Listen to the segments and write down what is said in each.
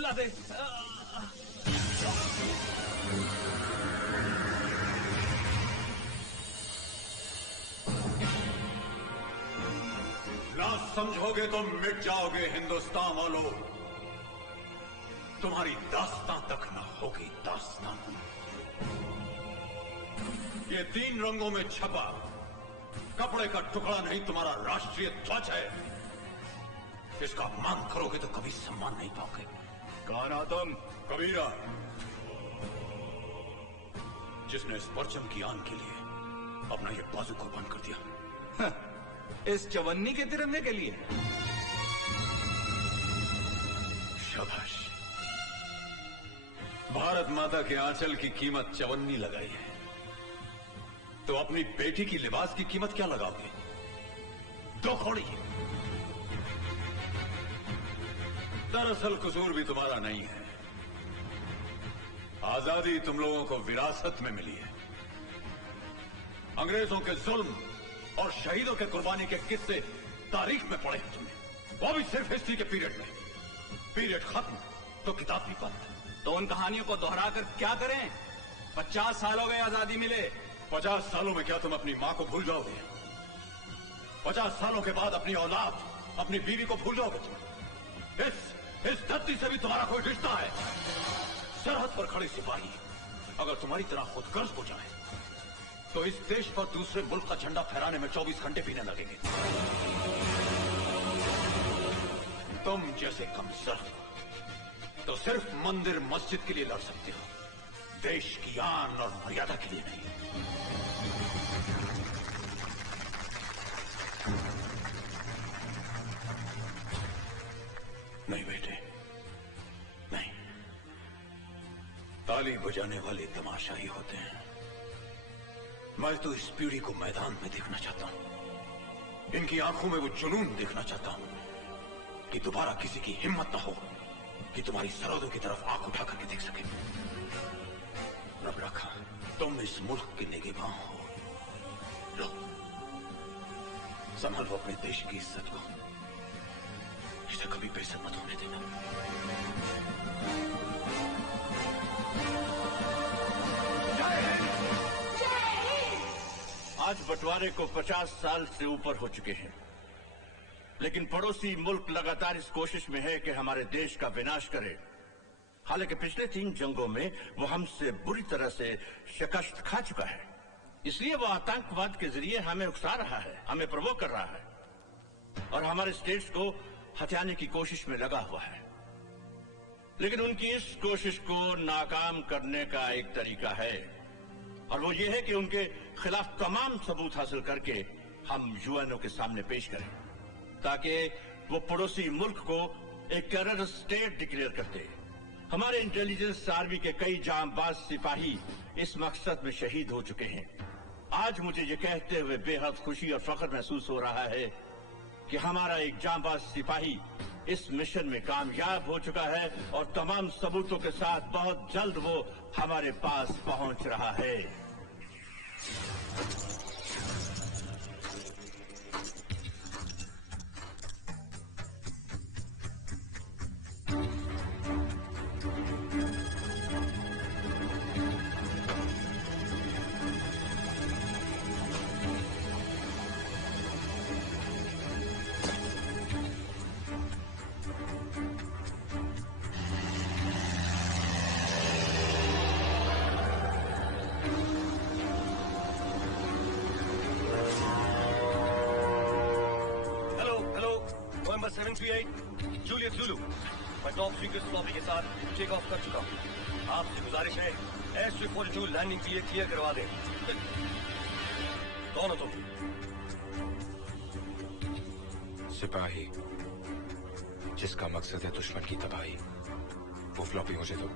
ला दे। ना समझोगे तो मिट जाओगे हिंदुस्तान वालों। तुम्हारी दास्तां तक न होगी दास्तां। ये 3 रंगों में छपा कपड़े का टुकड़ा नहीं तुम्हारा राष्ट्रीय ध्वज है। इसका अपमान करोगे तो कभी सम्मान नहीं पाओगे। कौन हो तुम? कबीरा, जिसने इस परचम की आन के लिए अपना ये बाजू कुर्बान कर दिया। इस चवन्नी के तिरंगे के लिए? शाबाश। भारत माता के आंचल की कीमत चवन्नी लगाई है, तो अपनी बेटी की लिबास की कीमत क्या लगाओगे? 2 कौड़ी। दरअसल कसूर भी तुम्हारा नहीं है। आजादी तुम लोगों को विरासत में मिली है। अंग्रेजों के जुल्म और शहीदों के कुर्बानी के किस्से तारीख में पढ़े हैं तुमने, वो भी सिर्फ हिस्ट्री के पीरियड में। पीरियड खत्म तो किताब भी बंद। तो उन कहानियों को दोहराकर क्या करें? 50 साल हो गए आजादी मिले। 50 सालों में क्या तुम अपनी मां को भूल जाओगे? 50 सालों के बाद अपनी औलाद, अपनी बीवी को भूल जाओगे तुम? इस धरती से भी तुम्हारा कोई रिश्ता है? सरहद पर खड़े सिपाही अगर तुम्हारी तरह खुदगर्ज हो जाए तो इस देश पर दूसरे मुल्क का झंडा फहराने में 24 घंटे पीने लगेंगे। तुम जैसे कमजोर तो सिर्फ मंदिर मस्जिद के लिए लड़ सकते हो, देश की आन और मर्यादा के लिए नहीं। नहीं बेटे, नहीं। ताली बजाने वाले तमाशाई होते हैं। मैं तो इस पीढ़ी को मैदान में देखना चाहता हूं। इनकी आंखों में वो जुनून देखना चाहता हूं कि दोबारा किसी की हिम्मत ना हो कि तुम्हारी सरहदों की तरफ आंख उठा करके देख सके। रब रखा, तुम इस मुल्क के निगहबान हो। लो, संभालो अपने देश की इज्जत को, इसे कभी बेइज्जत मत होने देना। आज बंटवारे को 50 साल से ऊपर हो चुके हैं, लेकिन पड़ोसी मुल्क लगातार इस कोशिश में है कि हमारे देश का विनाश करे। हालांकि पिछले 3 जंगों में वो हमसे बुरी तरह से शिकस्त खा चुका है, इसलिए वो आतंकवाद के जरिए हमें उकसा रहा है, हमें प्रवोक कर रहा है और हमारे स्टेट्स को हथियाने की कोशिश में लगा हुआ है। लेकिन उनकी इस कोशिश को नाकाम करने का एक तरीका है, और वो ये है कि उनके खिलाफ तमाम सबूत हासिल करके हम यूएनओ के सामने पेश करें, ताकि वो पड़ोसी मुल्क को एक टेररिस्ट स्टेट डिक्लेयर करते। हमारे इंटेलिजेंस आर्मी के कई जांबाज सिपाही इस मकसद में शहीद हो चुके हैं। आज मुझे ये कहते हुए बेहद खुशी और फख्र महसूस हो रहा है कि हमारा एक जांबाज सिपाही इस मिशन में कामयाब हो चुका है और तमाम सबूतों के साथ बहुत जल्द वो हमारे पास पहुंच रहा है। जूलियस ज़ुलू, मैं टॉप सीक्रेट कॉपी के साथ टेक ऑफ कर चुका हूँ। आपसे गुजारिश है S-42 लैंडिंग के लिए क्लियर करवा दें। कौन हो तुम? सिपाही जिसका मकसद है दुश्मन की तबाही, वो फ्लॉपी मुझे दो।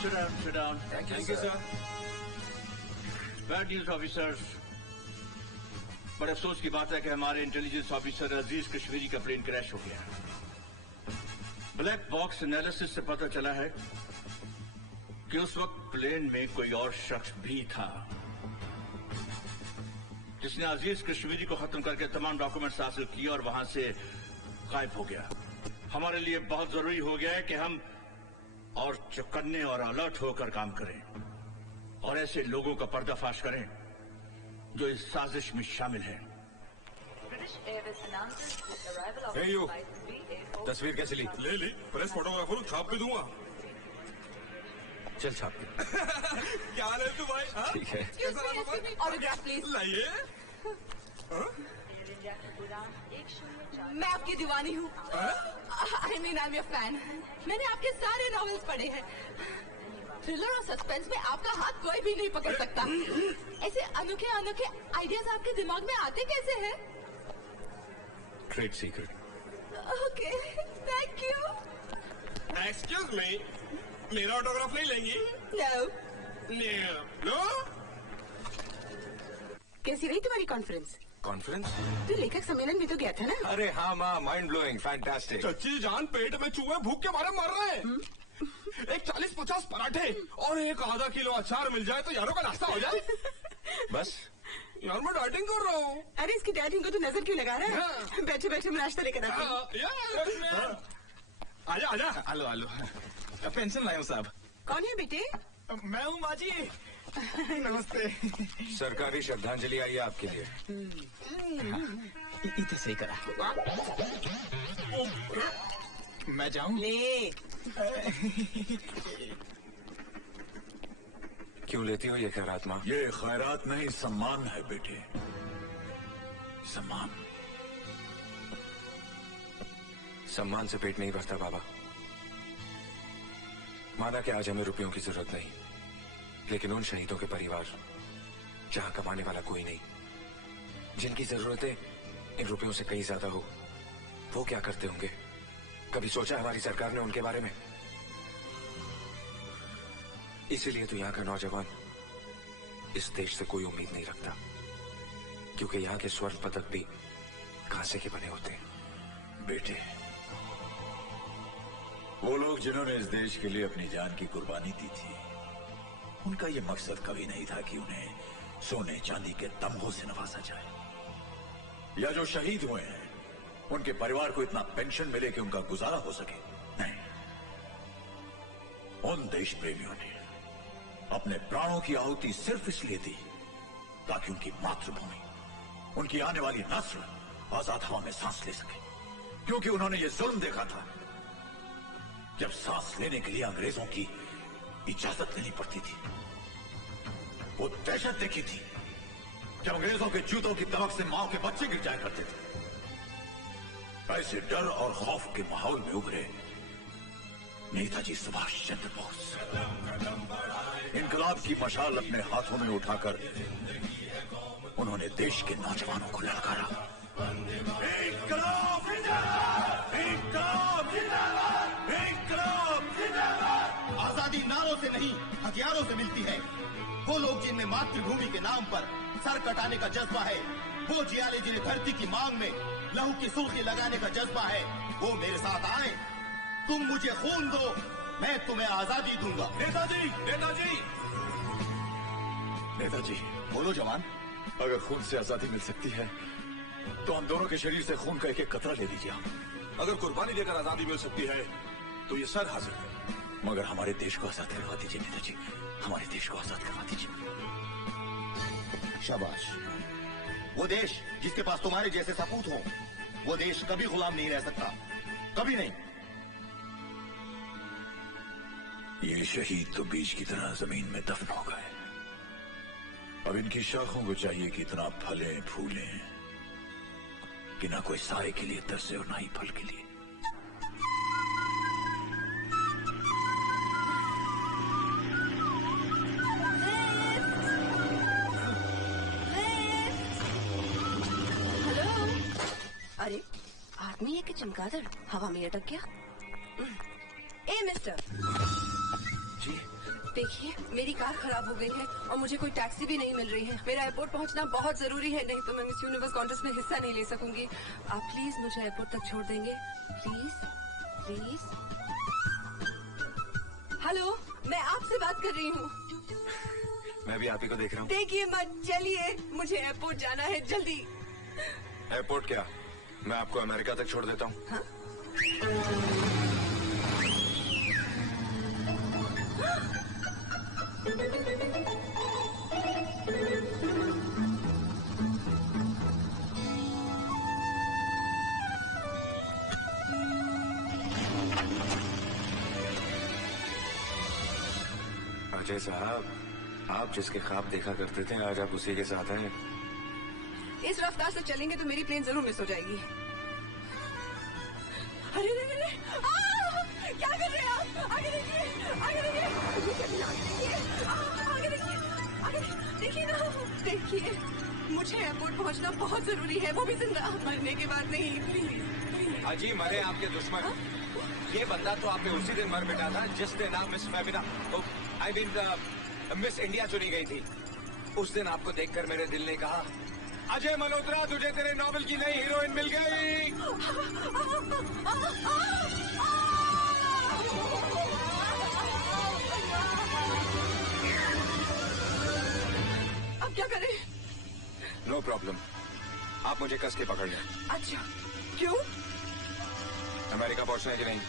Sit down. Thank you, sir. Bad news, officers. बड़े अफसोस की बात है कि हमारे इंटेलिजेंस ऑफिसर अजीज कश्मीरी का प्लेन क्रैश हो गया। ब्लैक बॉक्स एनालिसिस से पता चला है कि उस वक्त प्लेन में कोई और शख्स भी था जिसने अजीज कश्मीरी को खत्म करके तमाम डॉक्यूमेंट्स हासिल किए और वहां से गायब हो गया। हमारे लिए बहुत जरूरी हो गया है कि हम और चौकन्ने और अलर्ट होकर काम करें और ऐसे लोगों का पर्दाफाश करें जो इस साजिश में शामिल हैं। Hey you, तस्वीर कैसे ली? ले ली, प्रेस फोटोग्राफर हूँ, छाप भी दूंगा। चल छाप दे। क्या हाल है तू भाई? ठीक है। Autograph please. लाइए। मैं आपकी दीवानी हूँ। I mean I am your fan. मैंने आपके सारे नॉवेल्स पढ़े हैं। थ्रिलर और सस्पेंस में आपका हाथ कोई भी नहीं पकड़ सकता। ऐसे अनोखे अनोखे आइडियाज आपके दिमाग में आते कैसे हैं? Trade secret. Okay, thank you. Excuse me, मेरा ऑटोग्राफ नहीं लेंगी? नो। नो? कैसी रही तुम्हारी कॉन्फ्रेंस? कॉन्फ्रेंस? तू लेखक सम्मेलन भी तो गया था ना? अरे हाँ माँ, माइंड ब्लोइंग, फैंटास्टिक। चच्ची जान, पेट में चूहे भूख के मारे मर रहे हैं। एक 40-50 पराठे और एक आधा किलो अचार मिल जाए तो यारों का नाश्ता हो जाए। बस यार मैं डाइटिंग कर रहा हूँ। अरे इसकी डाइटिंग को तो नजर क्यों लगा रहा है? बैठे बैठे मैं नाश्ता लेकर आता हूँ। आजा आजा। आलो आलो, पेंशन लाया हूँ साहब। कौन है बेटे? मैं हूँ माँ जी। नमस्ते। सरकारी श्रद्धांजलि आई है आपके लिए। इधर सही करा। मैं जाऊँ? ले। क्यों लेती हो ये खैरात माँ? ये खैरात नहीं, सम्मान है बेटे, सम्मान। सम्मान से पेट नहीं भरता बाबा। माना कि आज हमें रुपयों की जरूरत नहीं, लेकिन उन शहीदों के परिवार जहां कमाने वाला कोई नहीं, जिनकी जरूरतें इन रुपयों से कहीं ज्यादा हो, वो क्या करते होंगे? कभी सोचा हमारी सरकार ने उनके बारे में? इसीलिए तो यहाँ का नौजवान इस देश से कोई उम्मीद नहीं रखता, क्योंकि यहाँ के स्वर्ण पदक भी कांसे के बने होते हैं। बेटे, वो लोग जिन्होंने इस देश के लिए अपनी जान की कुर्बानी दी थी, उनका ये मकसद कभी नहीं था कि उन्हें सोने चांदी के तमगों से नवाजा जाए, या जो शहीद हुए हैं उनके परिवार को इतना पेंशन मिले कि उनका गुजारा हो सके। नहीं, उन देश प्रेमियों ने अपने प्राणों की आहुति सिर्फ इसलिए दी ताकि उनकी मातृभूमि, उनकी आने वाली नस्ल आजाद हवा में सांस ले सके। क्योंकि उन्होंने ये जुल्म देखा था, जब सांस लेने के लिए अंग्रेजों की इजाजत लेनी पड़ती थी। वो दहशत देखी थी जब अंग्रेजों के जूतों की दमक से मां के बच्चे गिर जाया करते थे। ऐसे डर और खौफ के माहौल में उभरे नेताजी सुभाष चंद्र बोस। इनकलाब की मशाल अपने हाथों में उठाकर उन्होंने देश के नौजवानों को ललकारा, इनकलाब जिंदाबाद! इनकलाब जिंदाबाद! इनकलाब जिंदाबाद! आजादी नारों से नहीं, हथियारों से मिलती है। वो लोग जिनमें मातृभूमि के नाम पर सर कटाने का जज्बा है, वो जियाले जिन्हें धरती की मांग में लहू की सुर्खी लगाने का जज्बा है, वो मेरे साथ आए। तुम मुझे खून दो, मैं तुम्हें आजादी दूंगा। नेताजी, नेताजी, नेताजी, बोलो जवान। अगर खून से आजादी मिल सकती है तो हम दोनों के शरीर से खून का एक एक कतरा ले लीजिए। अगर कुर्बानी देकर आजादी मिल सकती है तो ये सर हाजिर है। मगर हमारे देश को आजाद करवा दीजिए नेताजी, हमारे देश को आजाद करवा दीजिए। शाबाश। वो देश जिसके पास तुम्हारे जैसे सपूत हो, वो देश कभी गुलाम नहीं रह सकता, कभी नहीं। ये शहीद तो बीज की तरह जमीन में दफन हो गए। अब इनकी शाखों को चाहिए कि इतना फले फूले कि ना कोई साए के लिए तरसे और ना ही फल के लिए। हेलो। अरे आदमी है कि चमगादड़ हवा में अटक गया। ए मिस्टर, जी देखिए, मेरी कार खराब हो गई है और मुझे कोई टैक्सी भी नहीं मिल रही है। मेरा एयरपोर्ट पहुंचना बहुत जरूरी है, नहीं तो मैं मिस यूनिवर्स कॉन्टेस्ट में हिस्सा नहीं ले सकूंगी। आप प्लीज मुझे एयरपोर्ट तक छोड़ देंगे, प्लीज प्लीज। हेलो, मैं आपसे बात कर रही हूँ। मैं भी आप ही को देख रहा हूँ। देखिए मत, चलिए, मुझे एयरपोर्ट जाना है, जल्दी। एयरपोर्ट क्या, मैं आपको अमेरिका तक छोड़ देता हूँ। हाँ? अजय साहब, आप जिसके ख्वाब देखा करते थे, आज आप उसी के साथ हैं। इस रफ्तार से चलेंगे तो मेरी प्लेन जरूर मिस हो जाएगी। अरे अरे अरे, क्या कर रहे हैं आप? आगे देखिए, आगे देखिए, आगे देखिए, आगे देखिए ना, देखिए, मुझे एयरपोर्ट पहुंचना बहुत जरूरी है, वो भी जिंदा, मरने के बाद नहीं, प्लीज। अजी, मरे आपके दुश्मन। ये बंदा तो आपने उसी दिन मर मिटा था जिस दिन आप miss Femina, I mean miss India चुनी गई थी। उस दिन आपको देखकर मेरे दिल ने कहा, अजय मल्होत्रा, तुझे तेरे नॉवल की नई हीरोइन मिल गई। अब क्या करें? नो प्रॉब्लम, आप मुझे कस के पकड़ लें। अच्छा, क्यों? अमेरिका पहुंचना है कि नहीं?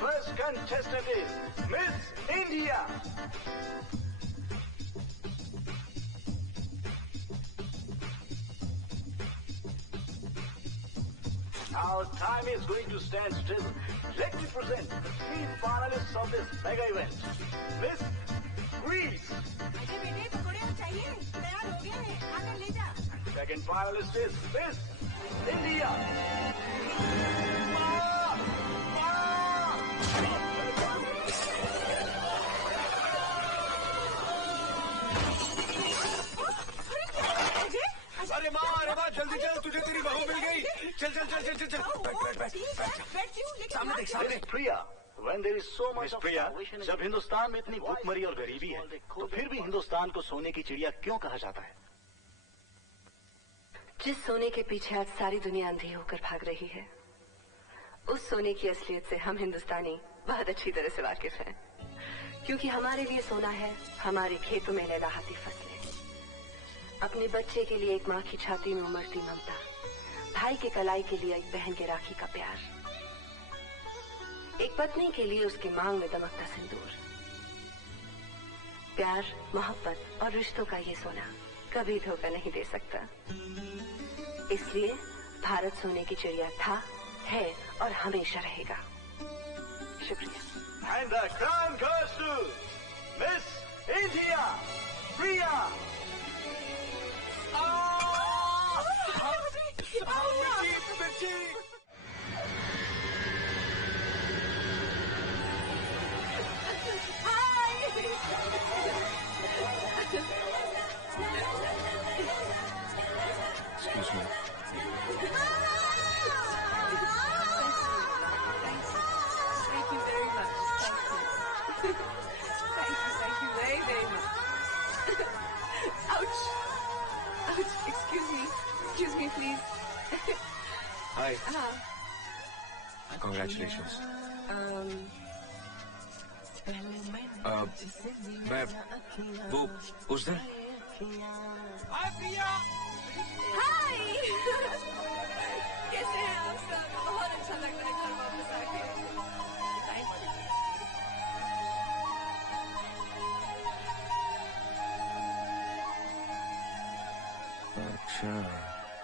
First contestant is Miss India. Our time is going to stand still. Let me present the three finalists of this mega event. Miss Greece. Second finalist is Miss India. अरे माँ, जल्दी चल, तुझे तेरी बहू मिल गई। चल चल चल चल चल चल, बैठ। सामने देख, सामने। प्रिया, when there is so much of starvation, जब हिंदुस्तान में इतनी भूखमरी और गरीबी है, तो फिर भी हिंदुस्तान को सोने की चिड़िया क्यों कहा जाता है? जिस सोने के पीछे आज सारी दुनिया अंधी होकर भाग रही है, उस सोने की असलियत से हम हिंदुस्तानी बहुत अच्छी तरह से वाकिफ हैं, क्योंकि हमारे लिए सोना है हमारे खेतों में लहलहाती फसलें, अपने बच्चे के लिए एक माँ की छाती में उमड़ती ममता, भाई के कलाई के लिए एक बहन के राखी का प्यार, एक पत्नी के लिए उसके मांग में दमकता सिंदूर। प्यार, मोहब्बत और रिश्तों का ये सोना कभी धोखा नहीं दे सकता। इसलिए भारत सोने की चिड़िया था, है और हमेशा रहेगा। शुक्रिया। And the crown goes to Miss India, Priya. Excuse me. Thank you very much. Thank you very, very much. Ouch. Ouch. Excuse me, please. Hi. Congratulations. मैं वो उस दिन हाय कैसे हैं आप सब? बहुत अच्छा लग रहा है घर वापस आके। अच्छा